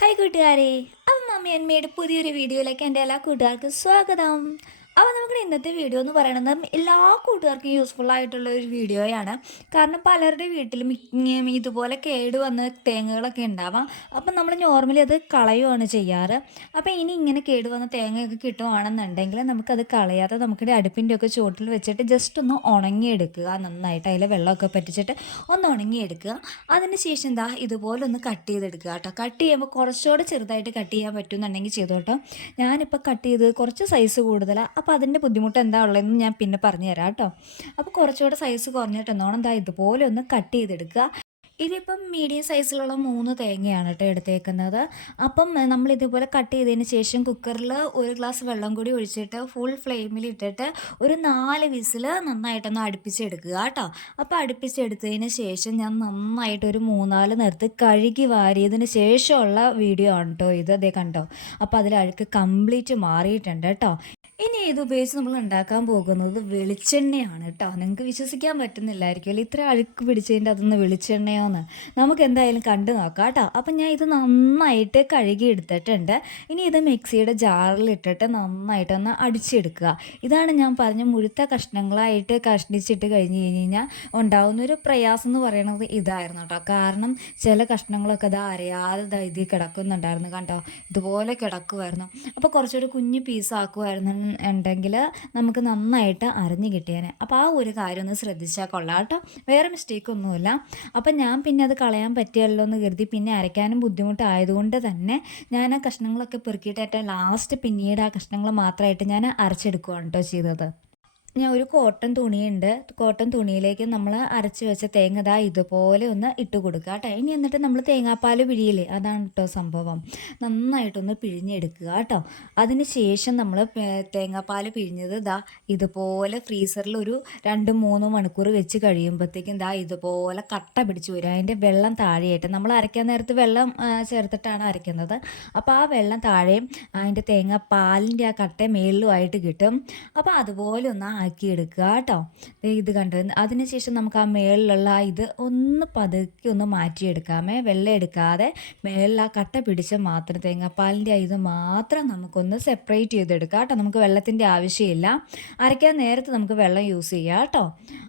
Hi കൂട്ടുകാരെ. അപ്പം mummy അമ്മയുടെ പുതിയൊരു വീഡിയോയിലേക്ക് എന്റെ എല്ലാ കൂട്ടുകാർക്കും സ്വാഗതം. അപ്പോൾ നമ്മുടെ ഇന്നത്തെ വീഡിയോ എന്ന് പറയുന്നത് എല്ലാ കൂട്ടുകാർക്കും യൂസ്ഫുൾ ആയിട്ടുള്ള ഒരു വീഡിയോയാണ് കാരണം പലരുടെ വീട്ടിലും ഇതുപോലെ കേട് വന്ന തേങ്ങകളൊക്കെ ഉണ്ടാവാം. അപ്പം നമ്മൾ നോർമലി അത് കളയുവാണ് ചെയ്യാറ്. അപ്പോൾ ഇനി ഇങ്ങനെ കേട് വന്ന തേങ്ങയൊക്കെ കിട്ടുവാണെന്നുണ്ടെങ്കിൽ നമുക്കത് കളയാതെ നമുക്കിടെ അടുപ്പിന്റെ ഒക്കെ ചുവട്ടിൽ വെച്ചിട്ട് ജസ്റ്റ് ഒന്ന് ഉണങ്ങിയെടുക്കുക. നന്നായിട്ട് അതിൽ വെള്ളമൊക്കെ പറ്റിച്ചിട്ട് ഒന്ന് ഉണങ്ങിയെടുക്കുക. അതിന് ശേഷം എന്താ ഇതുപോലെ ഒന്ന് കട്ട് ചെയ്തെടുക്കുക കേട്ടോ. കട്ട് ചെയ്യുമ്പോൾ കുറച്ചുകൂടെ ചെറുതായിട്ട് കട്ട് ചെയ്യാൻ പറ്റുമെന്നുണ്ടെങ്കിൽ ചെയ്തോട്ടോ. ഞാനിപ്പോൾ കട്ട് ചെയ്ത് കുറച്ച് സൈസ് കൂടുതലാണ് അപ്പോൾ അതിന്റെ ബുദ്ധിമുട്ട് എന്താ ഉള്ളതെന്ന് ഞാൻ പിന്നെ പറഞ്ഞു തരാം കേട്ടോ. അപ്പോൾ കുറച്ചുകൂടെ സൈസ് കുറഞ്ഞിട്ട് എന്നോണം എന്താ ഇതുപോലെ ഒന്ന് കട്ട് ചെയ്തെടുക്കുക. ഇതിപ്പം മീഡിയം സൈസിലുള്ള മൂന്ന് തേങ്ങയാണ് കേട്ടോ എടുത്തേക്കുന്നത്. അപ്പം നമ്മൾ ഇതുപോലെ കട്ട് ചെയ്തതിന് ശേഷം കുക്കറിൽ ഒരു ഗ്ലാസ് വെള്ളം കൂടി ഒഴിച്ചിട്ട് ഫുൾ ഫ്ലെയിമിൽ ഇട്ടിട്ട് ഒരു നാല് വിസിൽ നന്നായിട്ടൊന്ന് അടുപ്പിച്ചെടുക്കുക കേട്ടോ. അപ്പോൾ അടുപ്പിച്ചെടുത്തതിന് ശേഷം ഞാൻ നന്നായിട്ട് ഒരു മൂന്നാൽ നേരത്ത് കഴുകി വാരിയതിന് ശേഷമുള്ള വീഡിയോ ആണ് കേട്ടോ ഇത്. അതേ കണ്ടോ? അപ്പോൾ അതിൽ അഴുക്ക് കംപ്ലീറ്റ് മാറിയിട്ടുണ്ട് കേട്ടോ. ഇനി ഇത് ഉപയോഗിച്ച് നമ്മൾ ഉണ്ടാക്കാൻ പോകുന്നത് വെളിച്ചെണ്ണയാണ് കേട്ടോ. നിങ്ങൾക്ക് വിശ്വസിക്കാൻ പറ്റുന്നില്ലായിരിക്കും. അല്ലെങ്കിൽ ഇത്ര അഴുക്ക് പിടിച്ചതിന്റെ അതൊന്ന് വെളിച്ചെണ്ണയോന്ന്. നമുക്ക് എന്തായാലും കണ്ടു നോക്കാം കേട്ടോ. അപ്പം ഞാൻ ഇത് നന്നായിട്ട് കഴുകി എടുത്തിട്ടുണ്ട്. ഇനി ഇത് മിക്സിയുടെ ജാറിൽ ഇട്ടിട്ട് നന്നായിട്ടൊന്ന് അടിച്ചെടുക്കുക. ഇതാണ് ഞാൻ പറഞ്ഞ മുഴുത്ത കഷ്ണങ്ങളായിട്ട് കഷ്ണിച്ചിട്ട് കഴിഞ്ഞ് കഴിഞ്ഞ് കഴിഞ്ഞാൽ ഉണ്ടാകുന്ന ഒരു പ്രയാസം എന്ന് പറയുന്നത് ഇതായിരുന്നു കേട്ടോ. കാരണം ചില കഷ്ണങ്ങളൊക്കെ ഇത് അറിയാതെ ദാ ഇതിൽ കിടക്കുന്നുണ്ടായിരുന്നു കണ്ടോ? ഇതുപോലെ കിടക്കുമായിരുന്നു അപ്പോൾ കുറച്ചുകൂടി കുഞ്ഞ് പീസ് ആക്കുമായിരുന്നു ഉണ്ടെങ്കിൽ നമുക്ക് നന്നായിട്ട് അറിഞ്ഞു കിട്ടിയേനെ. അപ്പോൾ ആ ഒരു കാര്യം ഒന്ന് ശ്രദ്ധിച്ചാൽ കൊള്ളാം കേട്ടോ. വേറെ മിസ്റ്റേക്കൊന്നുമില്ല അപ്പം ഞാൻ പിന്നെ അത് കളയാൻ പറ്റിയല്ലോ എന്ന് കരുതി പിന്നെ അരയ്ക്കാനും ബുദ്ധിമുട്ടായതുകൊണ്ട് തന്നെ ഞാൻ ആ കഷ്ണങ്ങളൊക്കെ പെറുക്കിയിട്ട് ഏറ്റവും ലാസ്റ്റ് പിന്നീട് ആ കഷ്ണങ്ങൾ മാത്രമായിട്ട് ഞാൻ അരച്ചെടുക്കുകയാണ് കേട്ടോ ചെയ്തത്. ഞാൻ ഒരു കോട്ടൺ തുണിയുണ്ട്. കോട്ടൺ തുണിയിലേക്ക് നമ്മൾ അരച്ച് വെച്ച തേങ്ങ ദാ ഇതുപോലെ ഒന്ന് ഇട്ട് കൊടുക്കുക കേട്ടോ. ഇനി എന്നിട്ട് നമ്മൾ തേങ്ങാപ്പാൽ പിഴിയില്ലേ? അതാണ് കേട്ടോ സംഭവം. നന്നായിട്ടൊന്ന് പിഴിഞ്ഞെടുക്കുക കേട്ടോ. അതിന് ശേഷം നമ്മൾ തേങ്ങാപ്പാൽ പിഴിഞ്ഞത് ദാ ഇതുപോലെ ഫ്രീസറിൽ ഒരു രണ്ട് മൂന്ന് മണിക്കൂർ വെച്ച് കഴിയുമ്പോഴത്തേക്കും ദാ ഇതുപോലെ കട്ട പിടിച്ച് വരും. അതിന്റെ വെള്ളം താഴെയായിട്ട് നമ്മൾ അരയ്ക്കാൻ നേരത്ത് വെള്ളം ചേർത്തിട്ടാണ് അരയ്ക്കുന്നത്. അപ്പോൾ ആ വെള്ളം താഴെയും അതിന്റെ തേങ്ങാപ്പാലിന്റെ പാലിന്റെ ആ കട്ട മേളിലുമായിട്ട് കിട്ടും. അപ്പോൾ അതുപോലെ ഒന്ന് ആക്കിയെടുക്കുക കേട്ടോ. ദേ ഇത് കണ്ടു. അതിനുശേഷം നമുക്ക് ആ മേളിലുള്ള ഇത് ഒന്ന് പതുക്കി ഒന്ന് മാറ്റിയെടുക്കാമേ. വെള്ളം എടുക്കാതെ മേളിൽ ആ കട്ട പിടിച്ച മാത്രം തേങ്ങാപ്പാലിന്റെ ഇത് മാത്രം നമുക്കൊന്ന് സെപ്പറേറ്റ് ചെയ്തെടുക്കാം കേട്ടോ. നമുക്ക് വെള്ളത്തിന്റെ ആവശ്യമില്ല. അരയ്ക്കാൻ നേരത്തെ നമുക്ക് വെള്ളം യൂസ് ചെയ്യാം കേട്ടോ.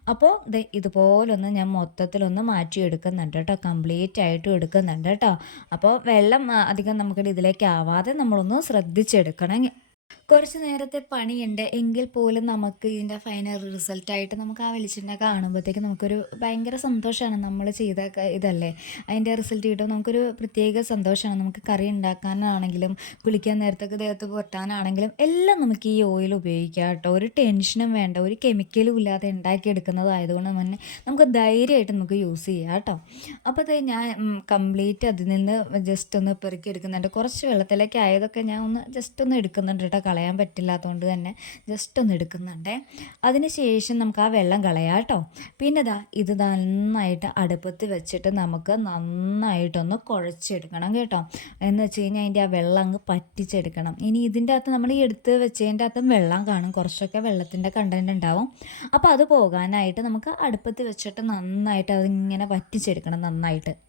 അപ്പോൾ ഇതുപോലൊന്ന് ഞാൻ മൊത്തത്തിലൊന്ന് മാറ്റിയെടുക്കുന്നുണ്ട് കേട്ടോ. കംപ്ലീറ്റ് ആയിട്ടും എടുക്കുന്നുണ്ട് കേട്ടോ. അപ്പോൾ വെള്ളം അധികം നമുക്ക് ഇതിലേക്ക് ആവാതെ നമ്മളൊന്ന് ശ്രദ്ധിച്ചെടുക്കണം. കുറച്ച് നേരത്തെ പണിയുണ്ട്. എങ്കിൽ പോലും നമുക്ക് ഇതിന്റെ ഫൈനൽ റിസൾട്ടായിട്ട് നമുക്ക് ആ വെളിച്ചെണ്ണ കാണുമ്പോഴത്തേക്ക് നമുക്കൊരു ഭയങ്കര സന്തോഷമാണ് നമ്മൾ ചെയ്ത ഇതല്ലേ? അതിന്റെ റിസൾട്ട് കിട്ടുമ്പോൾ നമുക്കൊരു പ്രത്യേക സന്തോഷമാണ് നമുക്ക് കറി ഉണ്ടാക്കാനാണെങ്കിലും കുളിക്കാൻ നേരത്തൊക്കെ ദേഹത്ത് പുരട്ടാനാണെങ്കിലും എല്ലാം നമുക്ക് ഈ ഓയിൽ ഉപയോഗിക്കാം കേട്ടോ. ഒരു ടെൻഷനും വേണ്ട. ഒരു കെമിക്കലും ഇല്ലാതെ ഉണ്ടാക്കിയെടുക്കുന്നതായതുകൊണ്ട് തന്നെ നമുക്ക് ധൈര്യമായിട്ട് നമുക്ക് യൂസ് ചെയ്യാം കേട്ടോ. അപ്പോൾ അത് ഞാൻ കംപ്ലീറ്റ് അതിൽ നിന്ന് ജസ്റ്റ് ഒന്ന് പെറുക്കി എടുക്കുന്നുണ്ട് കുറച്ച് വെള്ളത്തിലേക്ക് ആയതൊക്കെ ഞാൻ ഒന്ന് ജസ്റ്റ് ഒന്ന് എടുക്കുന്നുണ്ട് കേട്ടോ. കളയാൻ പറ്റില്ലാത്തതുകൊണ്ട് തന്നെ ജസ്റ്റ് ഒന്ന് എടുക്കുന്നുണ്ടേ. അതിന് ശേഷം നമുക്ക് ആ വെള്ളം കളയാം കേട്ടോ. പിന്നെ ഇതാ ഇത് നന്നായിട്ട് അടുപ്പത്ത് വെച്ചിട്ട് നമുക്ക് നന്നായിട്ടൊന്ന് കുഴച്ചെടുക്കണം കേട്ടോ. എന്ന് വെച്ച് കഴിഞ്ഞാൽ അതിന്റെ ആ വെള്ളം അങ്ങ് പറ്റിച്ചെടുക്കണം. ഇനി ഇതിന്റെ അകത്ത് നമ്മൾ ഈ എടുത്ത് വെച്ചതിന്റെ അകത്തും വെള്ളം കാണും. കുറച്ചൊക്കെ വെള്ളത്തിന്റെ കണ്ടന്റ് ഉണ്ടാവും. അപ്പോൾ അത് പോകാനായിട്ട് നമുക്ക് അടുപ്പത്ത് വെച്ചിട്ട് നന്നായിട്ട് അതിങ്ങനെ വറ്റിച്ചെടുക്കണം നന്നായിട്ട്.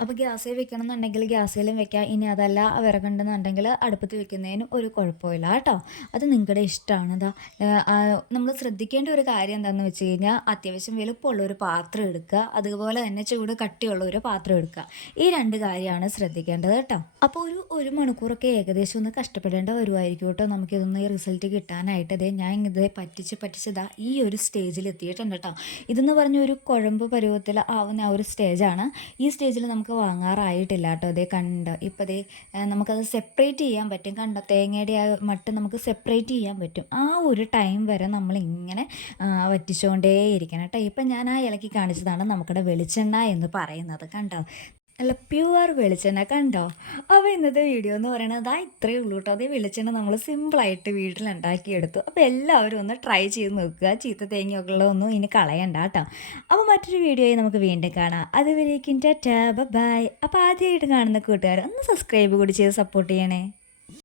അപ്പോൾ ഗ്യാസിൽ വെക്കണം എന്നുണ്ടെങ്കിൽ ഗ്യാസിലും വെക്കാം. ഇനി അതല്ല വിറകുണ്ടെന്നുണ്ടെങ്കിൽ അടുപ്പത്ത് വെക്കുന്നതിനും ഒരു കുഴപ്പമില്ല കേട്ടോ. അത് നിങ്ങളുടെ ഇഷ്ടമാണ് അതാ നമ്മൾ ശ്രദ്ധിക്കേണ്ട ഒരു കാര്യം എന്താണെന്ന് വെച്ച് കഴിഞ്ഞാൽ അത്യാവശ്യം വലുപ്പമുള്ള ഒരു പാത്രം എടുക്കുക. അതുപോലെ തന്നെ ചൂട് കട്ടിയുള്ള ഒരു പാത്രം എടുക്കുക. ഈ രണ്ട് കാര്യമാണ് ശ്രദ്ധിക്കേണ്ടത് കേട്ടോ. അപ്പോൾ ഒരു ഒരു മണിക്കൂറൊക്കെ ഏകദേശം ഒന്ന് കഷ്ടപ്പെടേണ്ട വരുമായിരിക്കും കേട്ടോ. നമുക്കിതൊന്ന് ഈ റിസൾട്ട് കിട്ടാനായിട്ട്. അതേ ഞാൻ ഇത് പറ്റിച്ച് പറ്റിച്ചതാ ഈ ഒരു സ്റ്റേജിൽ എത്തിയിട്ടുണ്ട് കേട്ടോ ഇതെന്ന് പറഞ്ഞ ഒരു കുഴമ്പ് പരുവത്തിൽ ആവുന്ന ആ ഒരു സ്റ്റേജാണ് ഈ സ്റ്റേജിൽ നമുക്ക് വാങ്ങാറായിട്ടില്ല കേട്ടോ അതേ കണ്ട്? ഇപ്പോൾ അതേ നമുക്കത് സെപ്പറേറ്റ് ചെയ്യാൻ പറ്റും. കണ്ട? തേങ്ങയുടെ ആ മട്ട് നമുക്ക് സെപ്പറേറ്റ് ചെയ്യാൻ പറ്റും. ആ ഒരു ടൈം വരെ നമ്മൾ ഇങ്ങനെ ആ, വറ്റിച്ചുകൊണ്ടേയിരിക്കണം കേട്ടോ. ഇപ്പം ഞാൻ ആ ഇലക്കി കാണിച്ചതാണ് നമുക്കിടെ വെളിച്ചെണ്ണ എന്ന് പറയുന്നത്. കണ്ടോ? നല്ല പ്യുവർ വെളിച്ചെണ്ണ കണ്ടോ? അപ്പോൾ ഇന്നത്തെ വീഡിയോ എന്ന് പറയുന്നത് അതാ ഇത്രയേ ഉള്ളൂ കേട്ടോ അതേ വെളിച്ചെണ്ണ നമ്മൾ സിമ്പിളായിട്ട് വീട്ടിൽ ഉണ്ടാക്കിയെടുത്തു. അപ്പോൾ എല്ലാവരും ഒന്ന് ട്രൈ ചെയ്ത് നോക്കുക. ചീത്ത തേങ്ങയൊക്കെ ഉള്ളതൊന്നും ഇനി കളയണ്ട കേട്ടോ അപ്പോൾ മറ്റൊരു വീഡിയോയിൽ നമുക്ക് വീണ്ടും കാണാം. അതുവരേക്കും ടാബ് ബൈ അപ്പോൾ ആദ്യമായിട്ട് കാണുന്ന കൂട്ടുകാർ ഒന്ന് സബ്സ്ക്രൈബ് കൂടി ചെയ്ത് സപ്പോർട്ട് ചെയ്യണേ.